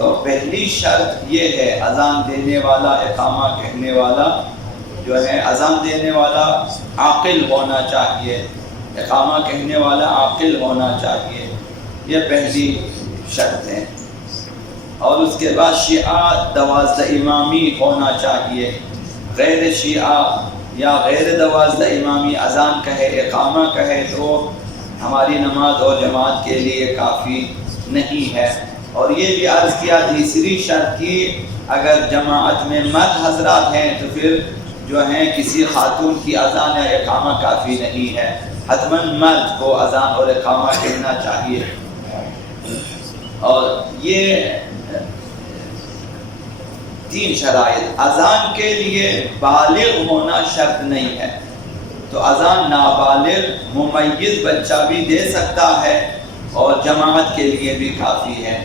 تو پہلی شرط یہ ہے اذان دینے والا، اقامہ کہنے والا جو ہے، اذان دینے والا عاقل ہونا چاہیے، اقامہ کہنے والا عاقل ہونا چاہیے، یہ پہلی شرط ہے۔ اور اس کے بعد شیعہ 12 امامی ہونا چاہیے، غیر شیعہ یا غیر 12 امامی اذان کہے، اقامہ کہے تو ہماری نماز اور جماعت کے لیے کافی نہیں ہے۔ اور یہ بھی عرض کیا تیسری شرط کی، اگر جماعت میں مرد حضرات ہیں تو پھر جو ہیں کسی خاتون کی اذان یا اقامہ کافی نہیں ہے، حتماً مرد کو اذان اور اقامہ کہنا چاہیے۔ اور یہ 3 شرائط، اذان کے لیے بالغ ہونا شرط نہیں ہے، تو اذان نابالغ ممیز بچہ بھی دے سکتا ہے، اور جماعت کے لیے بھی کافی ہے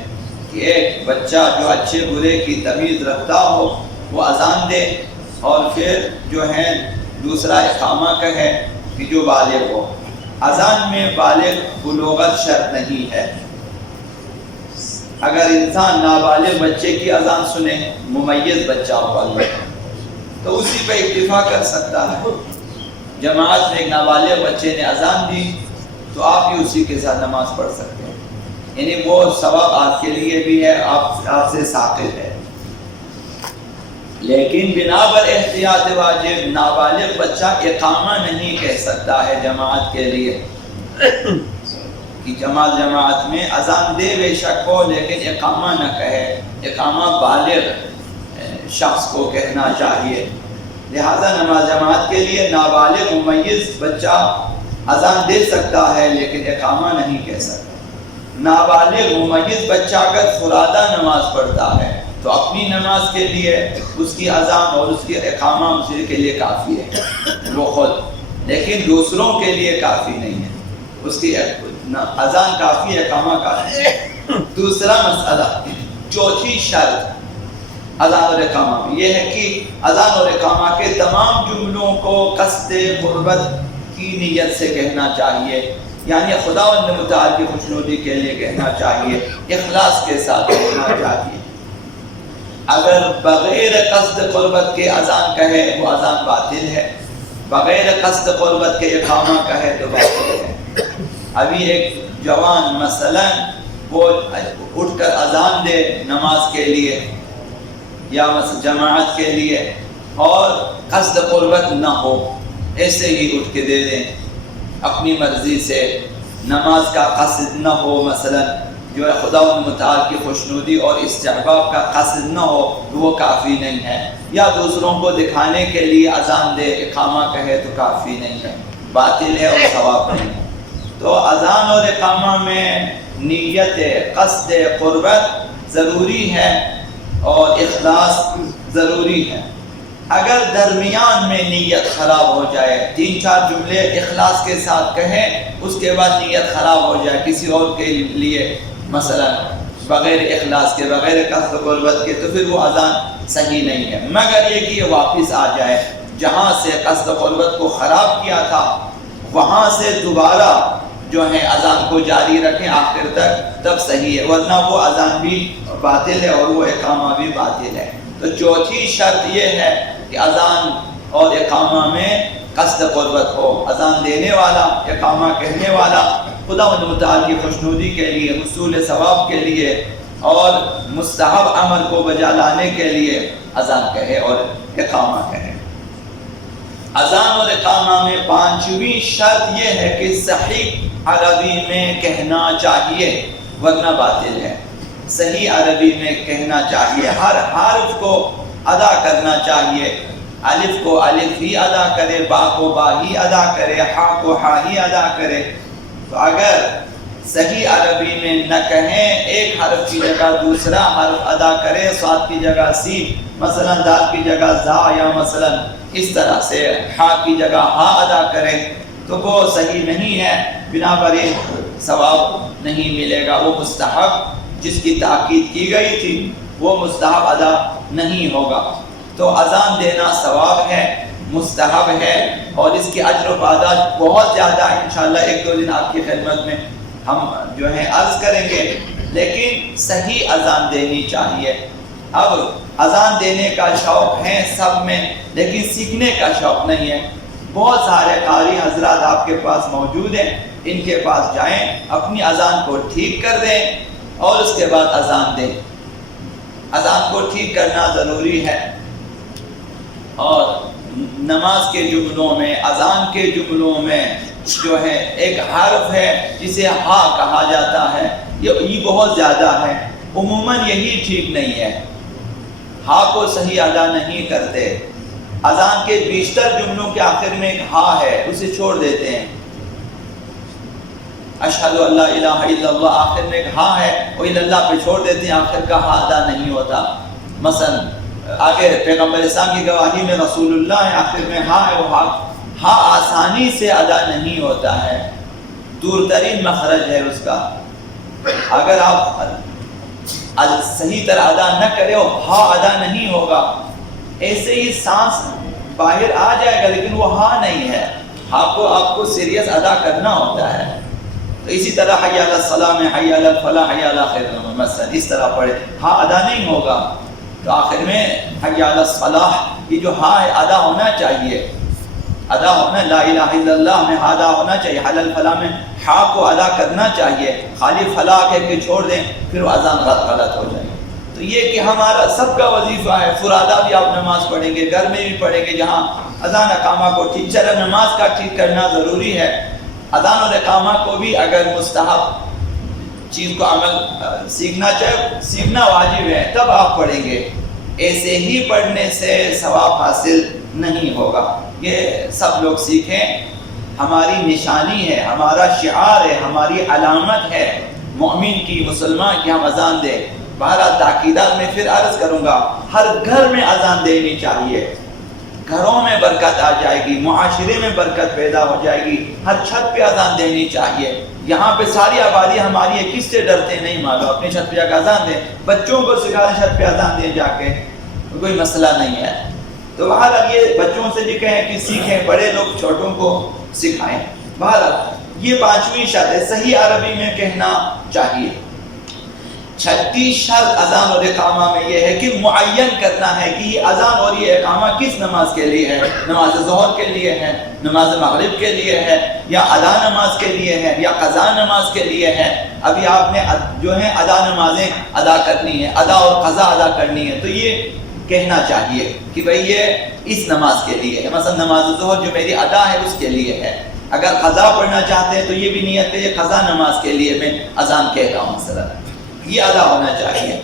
کہ ایک بچہ جو اچھے برے کی تمیز رکھتا ہو وہ اذان دے، اور پھر جو ہے دوسرا اقامہ کہے کہ جو بالغ ہو۔ اذان میں بالغ بلوغت شرط نہیں ہے، اگر انسان نابالغ بچے کی اذان سنے، ممیز بچہ ہو اللہ، تو اسی پہ اکتفا کر سکتا ہے۔ جماعت میں ایک نابالغ بچے نے اذان دی تو آپ بھی اسی کے ساتھ نماز پڑھ سکتے ہیں، یعنی وہ ثواب آپ کے لیے بھی ہے، آپ سے ساقط ہے۔ لیکن بنا بر احتیاط واجب نابالغ بچہ اقامہ نہیں کہہ سکتا ہے جماعت کے لیے، کہ جماعت میں اذان دے بے شک ہو لیکن اقامہ نہ کہے، اقامہ بالغ شخص کو کہنا چاہیے۔ لہذا نماز جماعت کے لیے نابالغ ممیز بچہ اذان دے سکتا ہے لیکن اقامہ نہیں کہہ سکتا۔ نابالغ ممیز بچہ اگر فرادہ نماز پڑھتا ہے تو اپنی نماز کے لیے اس کی اذان اور اس کی اقامہ اسی کے لیے کافی ہے وہ خود، لیکن دوسروں کے لیے کافی نہیں ہے، اس کی اذان کافی ہے، اقامہ کافی ہے۔ دوسرا مسئلہ، چوتھی شرط اذان اور اقامہ میں یہ ہے کہ اذان اور اقامہ کے تمام جملوں کو قصد قربت کی نیت سے کہنا چاہیے، یعنی خداوند متعال کی خوشنودی کے لیے کہنا چاہیے، اخلاص کے ساتھ کہنا چاہیے۔ اگر بغیر قصد قربت کے اذان کہے وہ اذان باطل ہے، بغیر قصد قربت کے اقامہ کہے تو باطل ہے۔ ابھی ایک جوان مثلا وہ اٹھ کر اذان دے نماز کے لیے یا جماعت کے لیے اور قصد قربت نہ ہو، ایسے ہی اٹھ کے دے دیں اپنی مرضی سے، نماز کا قصد نہ ہو، مثلا جو ہے خداوند متعال کی خوشنودی اور استحباب کا قصد نہ ہو تو وہ کافی نہیں ہے، یا دوسروں کو دکھانے کے لیے اذان دے اقامہ کہے تو کافی نہیں ہے، باطل ہے اور ثواب نہیں ہے۔ تو اذان اور اقامہ میں نیت قصد قربت ضروری ہے اور اخلاص ضروری ہے۔ اگر درمیان میں نیت خراب ہو جائے، 3-4 جملے اخلاص کے ساتھ کہیں، اس کے بعد نیت خراب ہو جائے کسی اور کے لیے، مثلا بغیر اخلاص کے، بغیر قصد قربت کے، تو پھر وہ اذان صحیح نہیں ہے، مگر یہ کہ یہ واپس آ جائے جہاں سے قصد قربت کو خراب کیا تھا وہاں سے دوبارہ جو ہے اذان کو جاری رکھیں آخر تک، تب صحیح ہے، ورنہ وہ اذان بھی باطل ہے اور وہ اقامہ بھی باطل ہے۔ تو چوتھی شرط یہ ہے کہ اذان اور اقامہ میں قصد قربت ہو، اذان دینے والا، اقامہ کہنے والا خداوند متعال کی خوشنودی کے لیے، حصول ثواب کے لیے اور مستحب امر کو بجا لانے کے لیے اذان کہے اور اقامہ کہے۔ اذان اور اقامہ میں 5ویں شرط یہ ہے کہ صحیح عربی میں کہنا چاہیے، ورنہ باطل ہے۔ صحیح عربی میں کہنا چاہیے، ہر حرف کو ادا کرنا چاہیے، الف کو الف ہی ادا کرے، با کو با ہی ادا کرے، ہا کو ہا ہی ادا کرے۔ تو اگر صحیح عربی میں نہ کہیں، ایک حرف کی جگہ دوسرا حرف ادا کرے، صاد کی جگہ سین، مثلا دال کی جگہ زا، یا مثلا اس طرح سے ہا کی جگہ ہا ادا کرے تو وہ صحیح نہیں ہے، بنابر ثواب نہیں ملے گا، وہ مستحب جس کی تاکید کی گئی تھی وہ مستحب ادا نہیں ہوگا۔ تو اذان دینا ثواب ہے، مستحب ہے، اور اس کی اجر و پاداش بہت زیادہ ہے۔ انشاءاللہ 1-2 دن آپ کی خدمت میں ہم جو ہے عرض کریں گے، لیکن صحیح اذان دینی چاہیے۔ اب اذان دینے کا شوق ہے سب میں، لیکن سیکھنے کا شوق نہیں ہے۔ بہت سارے قاری حضرات آپ کے پاس موجود ہیں، ان کے پاس جائیں، اپنی اذان کو ٹھیک کر دیں اور اس کے بعد اذان دیں۔ اذان کو ٹھیک کرنا ضروری ہے۔ اور نماز کے جملوں میں، اذان کے جملوں میں جو ہے ایک حرف ہے جسے ہا کہا جاتا ہے، یہ بہت زیادہ ہے۔ عموماً یہی ٹھیک نہیں ہے، ہا کو صحیح ادا نہیں کرتے۔ اذان کے بیشتر جملوں کے آخر میں ایک ہا ہے، اسے چھوڑ دیتے ہیں۔ اشہد ان لا الہ الا اللہ آخر میں ایک ہا ہے، وہ اللہ پہ چھوڑ دیتے ہیں، آخر کا ہا ادا نہیں ہوتا۔ مثلا آگے پیغمبر اسلام کی گواہی میں رسول اللہ ہے، آخر میں ہا ہے، وہ ہا آسانی سے ادا نہیں ہوتا ہے، دور ترین مخرج ہے اس کا۔ اگر آپ صحیح طرح ادا نہ کرے ہا ادا نہیں ہوگا۔ ایسے ہی سانس باہر آ جائے گا لیکن وہ ہا نہیں ہے، ہا کو آپ کو سیریس ادا کرنا ہوتا ہے۔ تو اسی طرح حی علی الصلاۃ میں حی علی الفلاح حی علی خیر مثلا اس طرح پڑھے، ہا ادا نہیں ہوگا۔ تو آخر میں حی علی الصلاح، یہ جو ہا ہے ادا ہونا چاہیے، ادا ہونا، لا الہ الا اللہ میں ادا ہونا چاہیے، حی علی الفلاح میں ہا کو ادا کرنا چاہیے۔ خالی فلاح کہہ کے چھوڑ دیں پھر وہ اذان غلط ہو جائے۔ تو یہ کہ ہمارا سب کا وظیفہ ہے، فرادہ بھی آپ نماز پڑھیں گے، گھر میں بھی پڑھیں گے، جہاں اذان اقامہ کو ٹھیک چلا نماز کا ٹھیک کرنا ضروری ہے۔ اذان اور اقامہ کو بھی اگر مستحب چیز کو عمل سیکھنا چاہے، سیکھنا واجب ہے، تب آپ پڑھیں گے۔ ایسے ہی پڑھنے سے ثواب حاصل نہیں ہوگا۔ یہ سب لوگ سیکھیں، ہماری نشانی ہے، ہمارا شعار ہے، ہماری علامت ہے مومن کی، مسلمان کی، ہم اذان دیں۔ بہرحال تاکیدات میں پھر عرض کروں گا، ہر گھر میں اذان دینی چاہیے، گھروں میں برکت آ جائے گی، معاشرے میں برکت پیدا ہو جائے گی، ہر چھت پہ اذان دینی چاہیے۔ یہاں پہ ساری آبادی ہماری ہے، کس سے ڈرتے نہیں معلوم، اپنی چھت پہ جا کے اذان دیں، بچوں کو سکھا دیں چھت پہ اذان دیں جا کے، کوئی مسئلہ نہیں ہے۔ تو بہرحال یہ بچوں سے بھی کہیں کہ سیکھیں، بڑے لوگ چھوٹوں کو سکھائیں۔ بہرحال یہ پانچویں شرط ہے، صحیح عربی میں کہنا چاہیے۔ چھٹی شرط اذان اور اقامہ میں یہ ہے کہ معین کرنا ہے کہ یہ اذان اور یہ اقامہ کس نماز کے لیے ہے، نماز ظہر کے لیے ہے، نماز مغرب کے لیے ہے، یا ادا نماز کے لیے ہے، یا قضا نماز کے لیے ہے۔ ابھی آپ نے جو ہے ادا نمازیں ادا کرنی ہے، ادا اور قضا ادا کرنی ہے، تو یہ کہنا چاہیے کہ بھئی یہ اس نماز کے لیے ہے، مثلا نماز ظہر جو میری ادا ہے اس کے لیے ہے۔ اگر قضا پڑھنا چاہتے ہیں تو یہ بھی نیت ہے، یہ قضا نماز کے لیے میں اذان کہہ رہا ہوں، مثلا یہ ادا ہونا چاہیے۔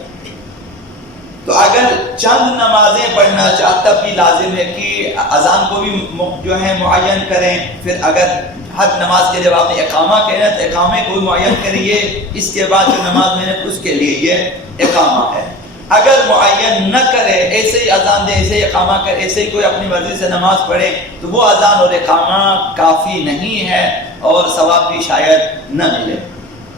تو اگر چند نمازیں پڑھنا چاہتا بھی لازم ہے کہ اذان کو بھی جو ہے معین کریں۔ پھر اگر ہر نماز کے جب آپ نے اقامہ کہنا ہے تو اقامے کو بھی معین کریے، اس کے بعد جو نماز میں نے اس کے لیے یہ اقامہ ہے۔ اگر معین نہ کرے، ایسے ہی اذان دے، ایسے ہی اقامہ کرے، ایسے ہی کوئی اپنی مرضی سے نماز پڑھے، تو وہ اذان اور اقامہ کافی نہیں ہے اور ثواب بھی شاید نہ ملے۔